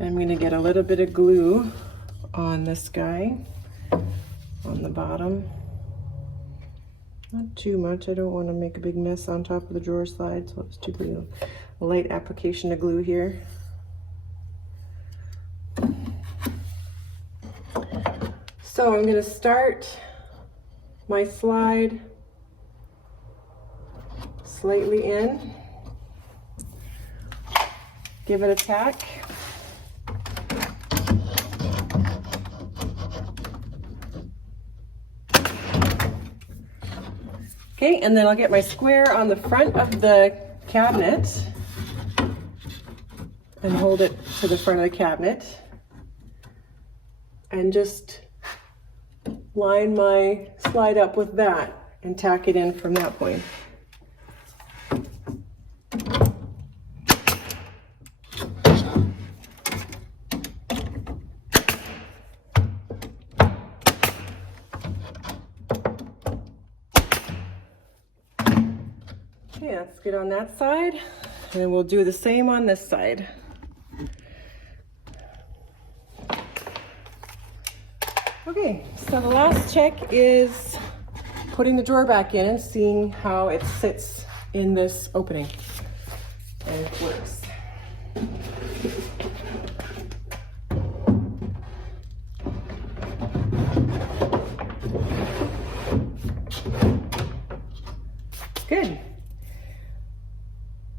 I'm going to get a little bit of glue on this guy, on the bottom. Not too much. I don't want to make a big mess on top of the drawer slide, so it's too big. A light application of glue here. So I'm going to start my slide slightly in, give it a tack. Okay, and then I'll get my square on the front of the cabinet and hold it to the front of the cabinet and just line my slide up with that and tack it in from that point. Okay, that's good on that side, and we'll do the same on this side. Okay, so the last check is putting the drawer back in and seeing how it sits in this opening and it works. Good.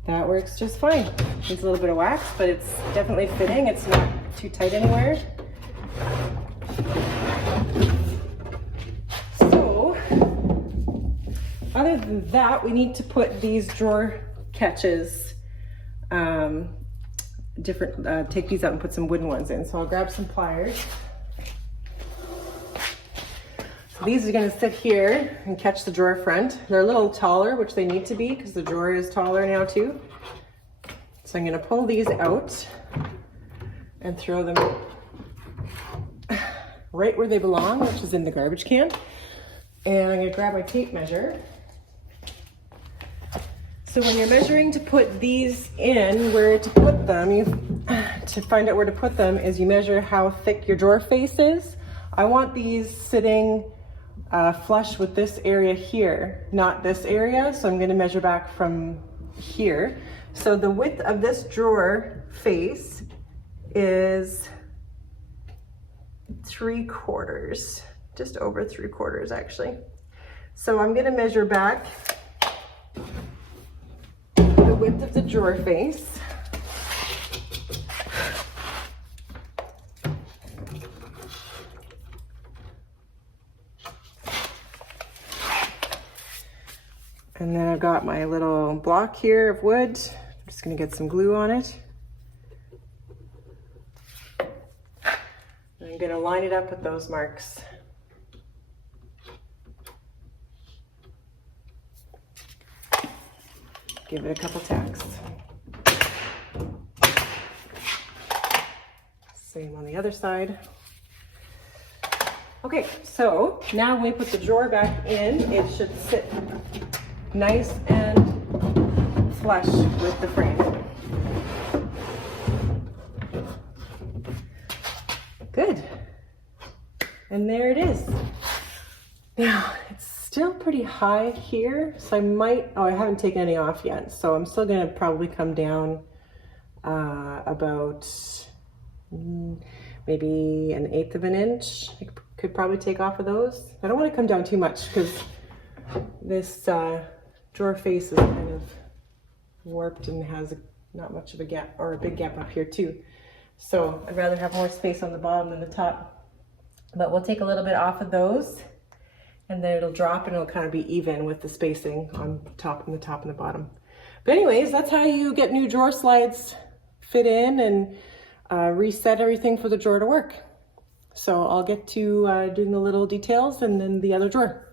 That works just fine. There's a little bit of wax, but it's definitely fitting. It's not too tight anywhere. So, other than that, we need to put these drawer catches, take these out and put some wooden ones in. So I'll grab some pliers. So these are gonna sit here and catch the drawer front. They're a little taller, which they need to be because the drawer is taller now too. So I'm gonna pull these out and throw them right where they belong, which is in the garbage can. And I'm gonna grab my tape measure. So when you're measuring to put these in, where to put them, to find out where to put them is you measure how thick your drawer face is. I want these sitting flush with this area here, not this area. So I'm going to measure back from here. So the width of this drawer face is 3/4, just over 3/4 actually. So I'm going to measure back the width of the drawer face. And then I've got my little block here of wood. I'm just gonna get some glue on it. I'm gonna line it up with those marks. Give it a couple tacks. Same on the other side. Okay, so now when we put the drawer back in, it should sit nice and flush with the frame. Good. And there it is. Now, it's still pretty high here, so I might, I haven't taken any off yet, so I'm still gonna probably come down about maybe 1/8 of an inch. I could probably take off of those. I don't want to come down too much because this drawer face is kind of warped and has not much of a gap, or a big gap up here too. So I'd rather have more space on the bottom than the top. But we'll take a little bit off of those and then it'll drop and it'll kind of be even with the spacing on top and the bottom. But anyways, that's how you get new drawer slides fit in and reset everything for the drawer to work. So I'll get to doing the little details and then the other drawer.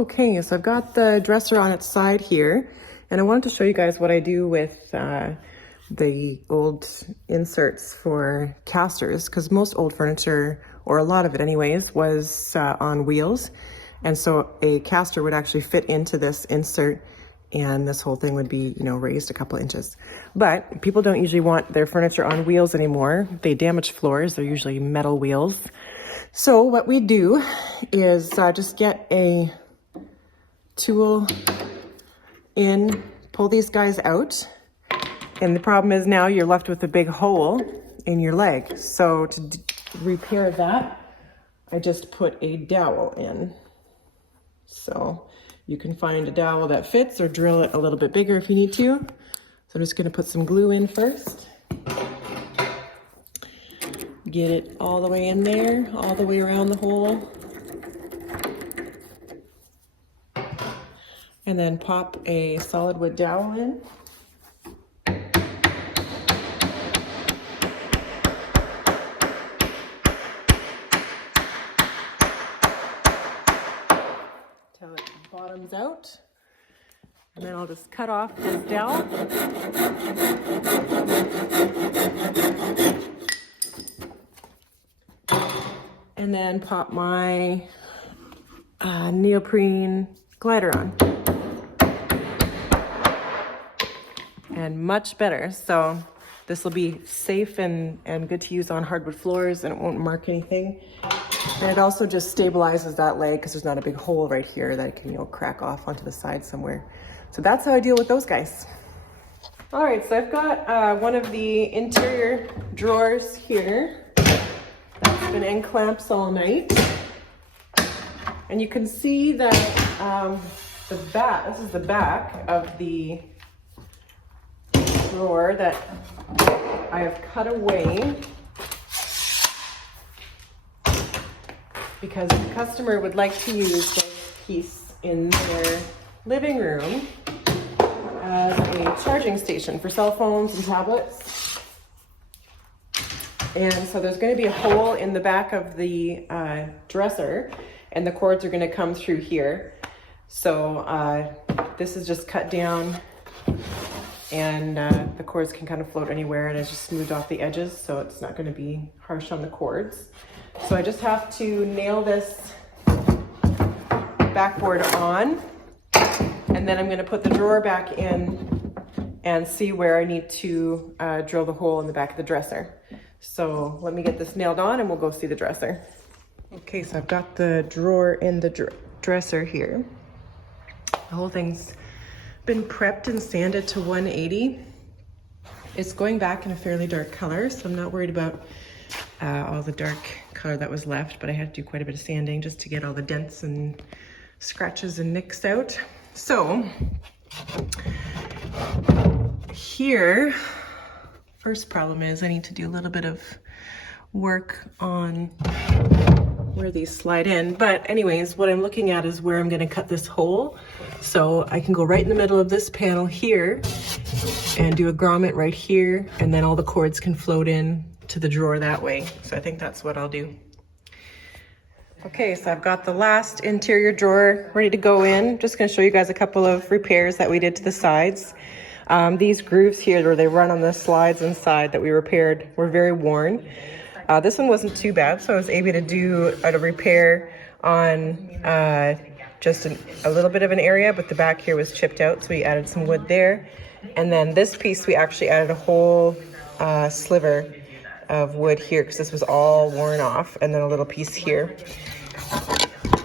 Okay, so I've got the dresser on its side here, and I wanted to show you guys what I do with the old inserts for casters, because most old furniture, or a lot of it anyways, was on wheels. And so a caster would actually fit into this insert, and this whole thing would be, you know, raised a couple inches. But people don't usually want their furniture on wheels anymore. They damage floors. They're usually metal wheels. So what we do is just get a tool in, pull these guys out. And the problem is now you're left with a big hole in your leg. So to repair that, I just put a dowel in. So you can find a dowel that fits or drill it a little bit bigger if you need to. So I'm just gonna put some glue in first. Get it all the way in there, all the way around the hole. And then pop a solid wood dowel in. Till it bottoms out. And then I'll just cut off this dowel. And then pop my neoprene glider on. And much better. So this will be safe and good to use on hardwood floors, and it won't mark anything. And it also just stabilizes that leg because there's not a big hole right here that it can, you know, crack off onto the side somewhere. So that's how I deal with those guys. All right, so I've got one of the interior drawers here. That's been in clamps all night. And you can see that the back, this is the back of the drawer that I have cut away because the customer would like to use this piece in their living room as a charging station for cell phones and tablets. And so there's going to be a hole in the back of the dresser, and the cords are going to come through here. So this is just cut down, and the cords can kind of float anywhere, and it's just smoothed off the edges, so it's not going to be harsh on the cords. So I just have to nail this backboard on, and then I'm going to put the drawer back in and see where I need to drill the hole in the back of the dresser. So let me get this nailed on and we'll go see the dresser. Okay, so I've got the drawer in the dresser here. The whole thing's been prepped and sanded to 180. It's going back in a fairly dark color, so I'm not worried about all the dark color that was left, but I had to do quite a bit of sanding just to get all the dents and scratches and nicks out. So here, first problem is I need to do a little bit of work on where these slide in. But anyways, what I'm looking at is where I'm going to cut this hole. So I can go right in the middle of this panel here and do a grommet right here, and then all the cords can float in to the drawer that way. So I think that's what I'll do. Okay, so I've got the last interior drawer ready to go in. Just going to show you guys a couple of repairs that we did to the sides. These grooves here where they run on the slides inside that we repaired were very worn. This one wasn't too bad, so I was able to do a repair on just a little bit of an area, but the back here was chipped out, so we added some wood there. And then this piece, we actually added a whole sliver of wood here because this was all worn off, and then a little piece here.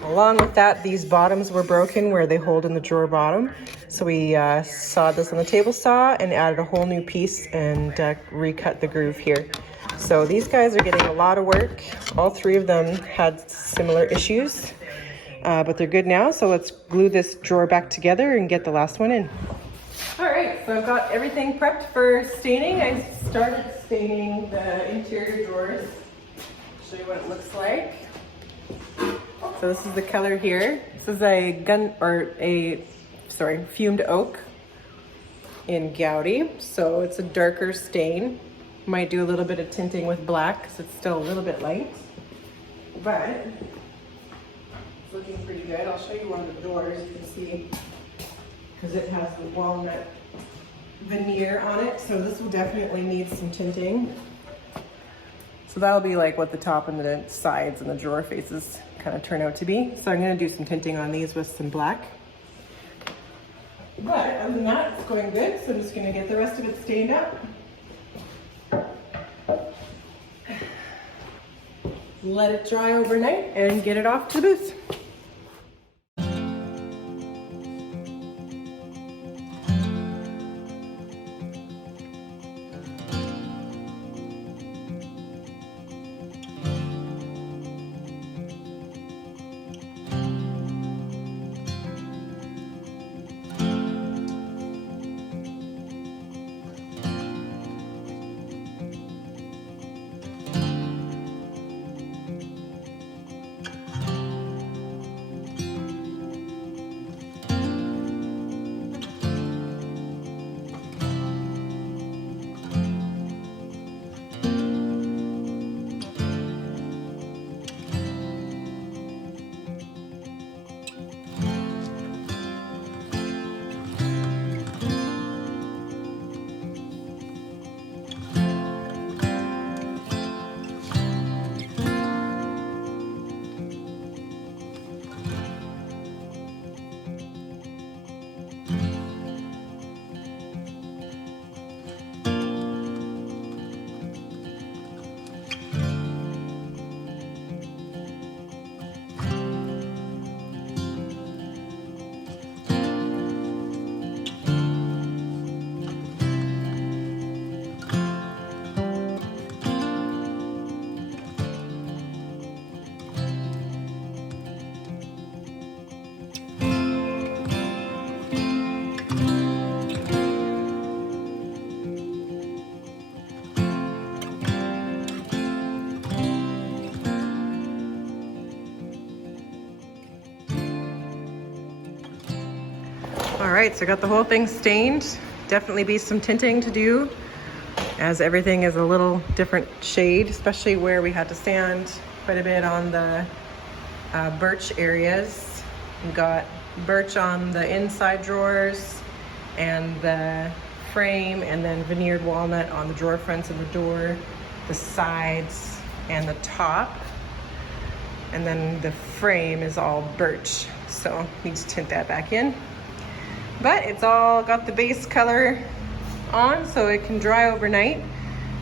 Along with that, these bottoms were broken where they hold in the drawer bottom. So we sawed this on the table saw and added a whole new piece and recut the groove here. So these guys are getting a lot of work. All three of them had similar issues, but they're good now. So let's glue this drawer back together and get the last one in. All right, so I've got everything prepped for staining. I started staining the interior drawers. I'll show you what it looks like. So this is the color here. This is a fumed oak in Goudy. So it's a darker stain. Might do a little bit of tinting with black because it's still a little bit light. But it's looking pretty good. I'll show you one of the doors, you can see, because it has the walnut veneer on it. So this will definitely need some tinting. So that'll be like what the top and the sides and the drawer faces kind of turn out to be. So I'm gonna do some tinting on these with some black. But other than that, it's going good. So I'm just gonna get the rest of it stained up. Let it dry overnight and get it off to the booth. All right, so I got the whole thing stained. Definitely be some tinting to do, as everything is a little different shade, especially where we had to sand quite a bit on the birch areas. We got birch on the inside drawers and the frame, and then veneered walnut on the drawer fronts of the door, the sides, and the top. And then the frame is all birch, so need to tint that back in. But it's all got the base color on, so it can dry overnight,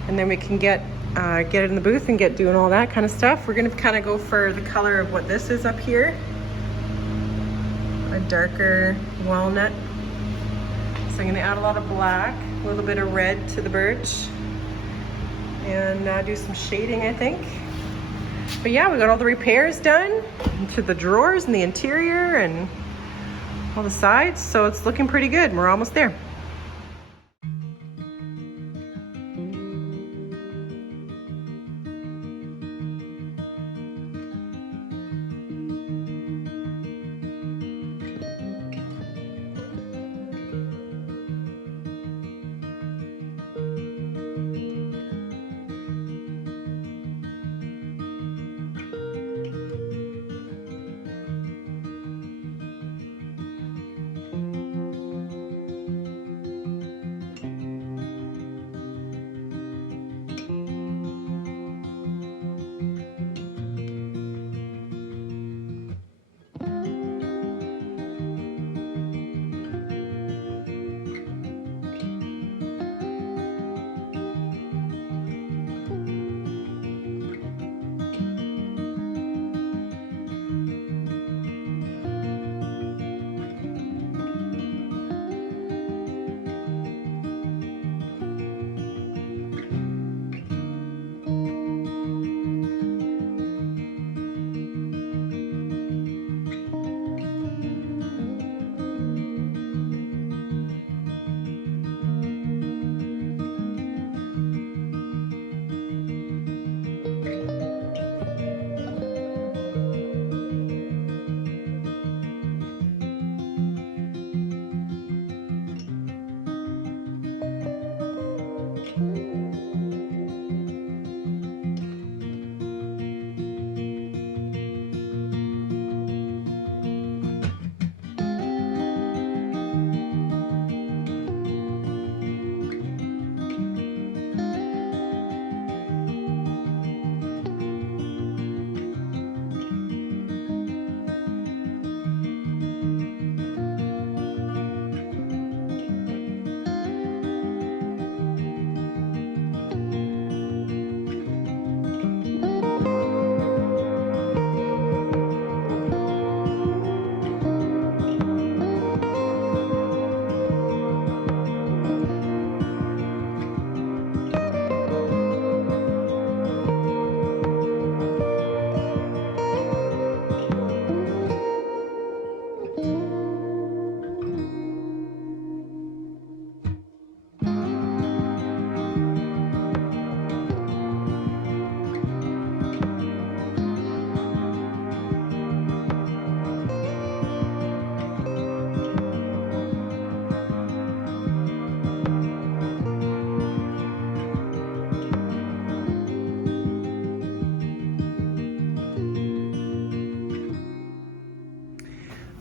and then we can get it in the booth and get doing all that kind of stuff. We're gonna kind of go for the color of what this is up here, a darker walnut. So I'm gonna add a lot of black, a little bit of red to the birch, and do some shading, I think. But yeah, we got all the repairs done to the drawers and the interior and all the sides, so it's looking pretty good. We're almost there.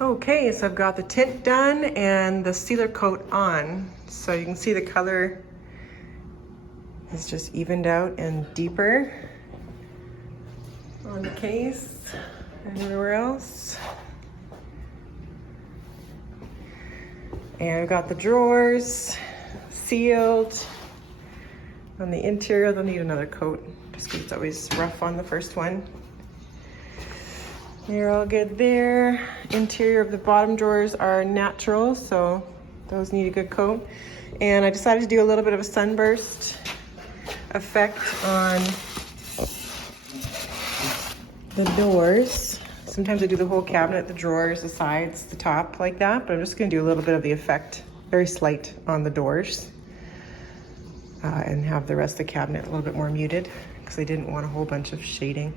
Okay, so I've got the tint done and the sealer coat on. So you can see the color is just evened out and deeper on the case and everywhere else. And I've got the drawers sealed. On the interior, they'll need another coat just because it's always rough on the first one. They're all good there. Interior of the bottom drawers are natural, so those need a good coat. And I decided to do a little bit of a sunburst effect on the doors. Sometimes I do the whole cabinet, the drawers, the sides, the top like that, but I'm just gonna do a little bit of the effect, very slight on the doors, and have the rest of the cabinet a little bit more muted because I didn't want a whole bunch of shading.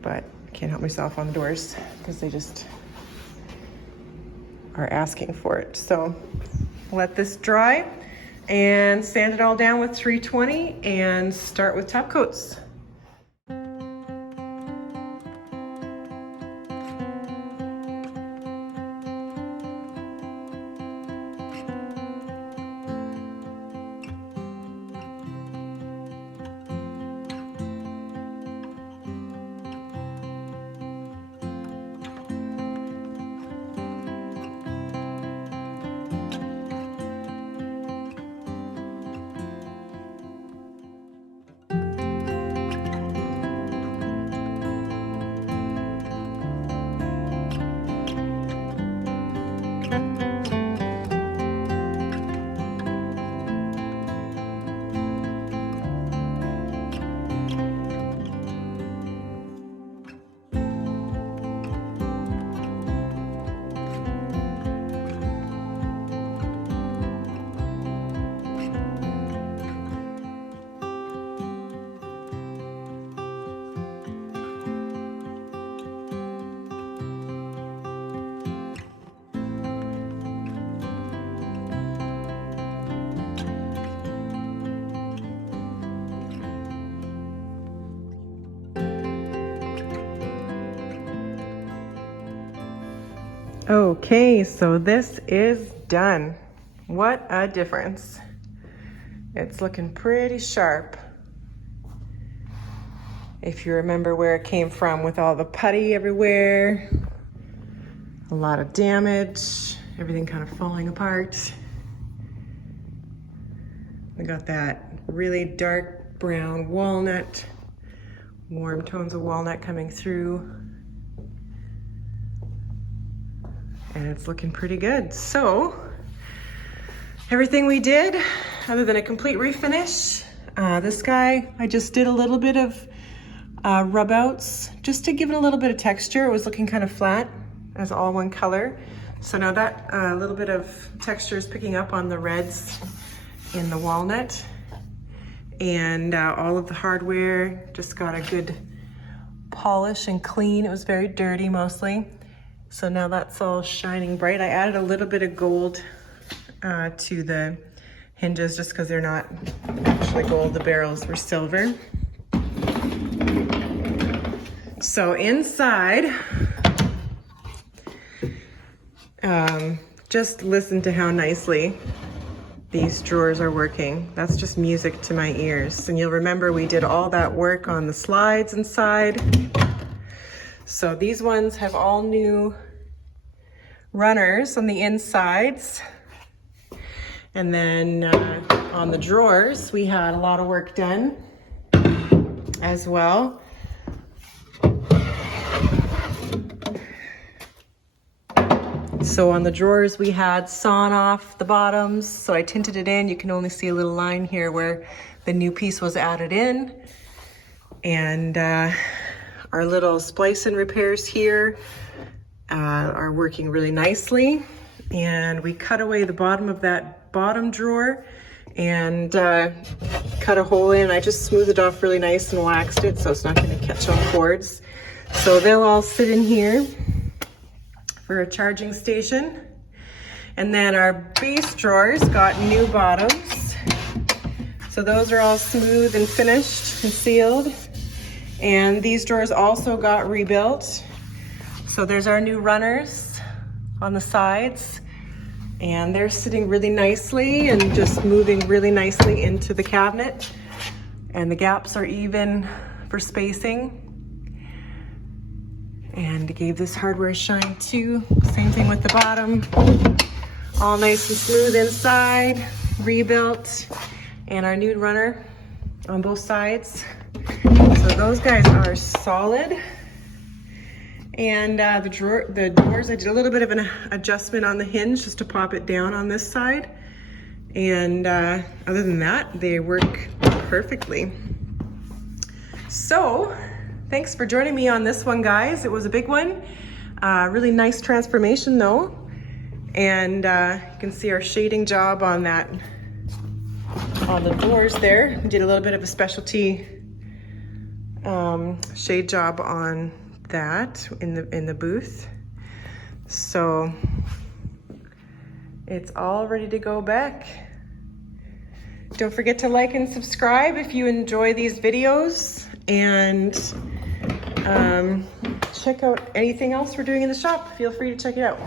But can't help myself on the doors because they just are asking for it. So let this dry and sand it all down with 320 and start with top coats. Okay, so this is done. What a difference. It's looking pretty sharp. If you remember where it came from with all the putty everywhere, a lot of damage, everything kind of falling apart. We got that really dark brown walnut, warm tones of walnut coming through. And it's looking pretty good. So everything we did, other than a complete refinish, this guy, I just did a little bit of rub outs just to give it a little bit of texture. It was looking kind of flat as all one color. So now that little bit of texture is picking up on the reds in the walnut, and all of the hardware just got a good polish and clean. It was very dirty mostly. So now that's all shining bright. I added a little bit of gold to the hinges just because they're not actually gold, the barrels were silver. So inside, just listen to how nicely these drawers are working. That's just music to my ears. And you'll remember we did all that work on the slides inside. So these ones have all new runners on the insides. And then on the drawers, we had a lot of work done as well. So on the drawers, we had sawn off the bottoms. So I tinted it in. You can only see a little line here where the new piece was added in. And our little splice and repairs here are working really nicely. And we cut away the bottom of that bottom drawer and cut a hole in. I just smoothed it off really nice and waxed it so it's not going to catch on cords. So they'll all sit in here for a charging station. And then our base drawers got new bottoms. So those are all smooth and finished and sealed. And these drawers also got rebuilt. So there's our new runners on the sides, and they're sitting really nicely and just moving really nicely into the cabinet. And the gaps are even for spacing. And gave this hardware a shine too. Same thing with the bottom. All nice and smooth inside, rebuilt. And our new runner on both sides. So those guys are solid. And the doors, I did a little bit of an adjustment on the hinge just to pop it down on this side. And other than that, they work perfectly. So, thanks for joining me on this one, guys. It was a big one. Really nice transformation though. And you can see our shading job on that, on the doors there. We did a little bit of a specialty shade job on that in the booth. So it's all ready to go back. Don't forget to like and subscribe if you enjoy these videos, and check out anything else we're doing in the shop. Feel free to check it out.